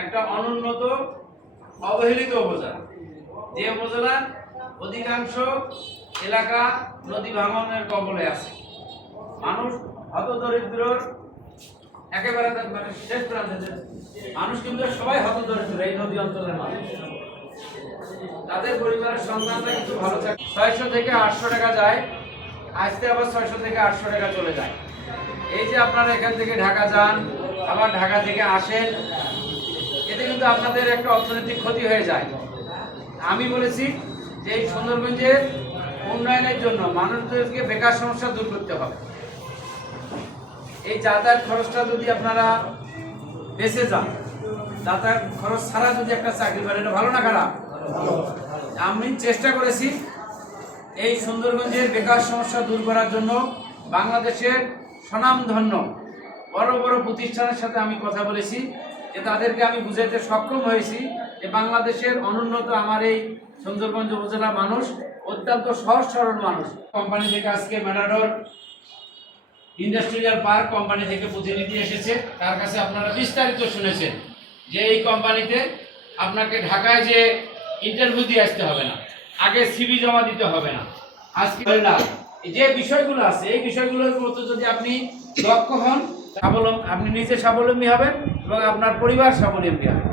একটা অনুন্নত অবহেলিত উপজেলা, যে উপজেলার অধিকাংশ এলাকা নদী ভাঙনের কবলে আছে। মানুষ হতদরিদ্র, একেবারে মানে শেষ প্রান্তে মানুষ, কিন্তু সবাই হতদরিদ্র এই নদী অঞ্চলের মানুষ। তাদের পরিবারের সন্তানরা কিন্তু ভালো থাকে। 600 থেকে 800 টাকা যায়, আসতে আবার 600 থেকে 800 টাকা চলে যায়। এই যে আপনারা এখান থেকে ঢাকা যান, আবার ঢাকা থেকে আসেন, এতে কিন্তু আপনাদের একটা অর্থনৈতিক ক্ষতি হয়ে যায়। আমি বলেছি যে এই সুন্দরগঞ্জের উন্নয়নের জন্য মানুষদেরকে বেকার সমস্যা দূর করতে হবে। এই যাতায়াত খরচটা যদি আপনারা বেঁচে যান, যাতায়াত খরচ ছাড়া যদি একটা চাকরি পান, এটা ভালো না খারাপ? আমি চেষ্টা করেছি এই সুন্দরগঞ্জের বেকার সমস্যা দূর করার জন্য। বাংলাদেশের স্বনামধন্য বড় বড় প্রতিষ্ঠানের সাথে আমি কথা বলেছি, যে তাদেরকে আমি বুঝাইতে সক্ষম হয়েছি যে বাংলাদেশের অনুন্নত আমার এই সুন্দরগঞ্জ উপজেলার মানুষ অত্যন্ত সহজ সরল মানুষ। কোম্পানি থেকে আজকে ম্যাটাডোর ইন্ডাস্ট্রিয়াল পার্ক কোম্পানি থেকে প্রতিনিধি এসেছে, তার কাছে আপনারা বিস্তারিত শুনেছেন যে এই কোম্পানিতে আপনাকে ঢাকায় যে ইন্টারভিউ দিয়ে আসতে হবে না, আগে সিভি জমা দিতে হবে না। আজকে না, যে বিষয়গুলো আছে এই বিষয়গুলোর মতো যদি আপনি দক্ষ হন, আপনি নিজে স্বাবলম্বী হবেন এবং আপনার পরিবার স্বাবলম্বী হবে।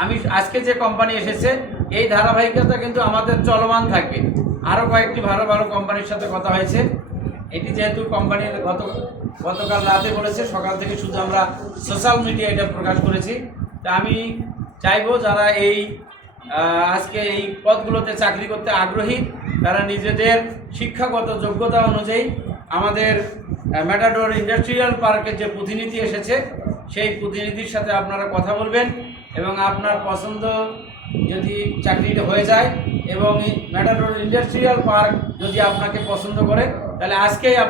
আমি আজকে যে কোম্পানি এসেছে এই ধারাবাহিকতা কিন্তু আমাদের চলমান থাকবে। আরও কয়েকটি ভালো ভালো কোম্পানির সাথে কথা হয়েছে। এটি যেহেতু কোম্পানির গতকাল রাতে বলেছে, সকাল থেকে শুধু আমরা সোশ্যাল মিডিয়া এটা প্রকাশ করেছি। তা আমি চাইবো যারা এই আজকে এই পদগুলোতে চাকরি করতে আগ্রহী, তারা নিজেদের শিক্ষাগত যোগ্যতা অনুযায়ী আমাদের ম্যাটাডোর ইন্ডাস্ট্রিয়াল পার্কের যে প্রতিনিধি এসেছে সেই প্রতিনিধির সাথে আপনারা কথা বলবেন এবং আপনার পছন্দ যদি চাকরিটা হয়ে যায় এবং ম্যাটাডোর ইন্ডাস্ট্রিয়াল পার্ক যদি আপনাকে পছন্দ করে, তাহলে আজকেই আপনার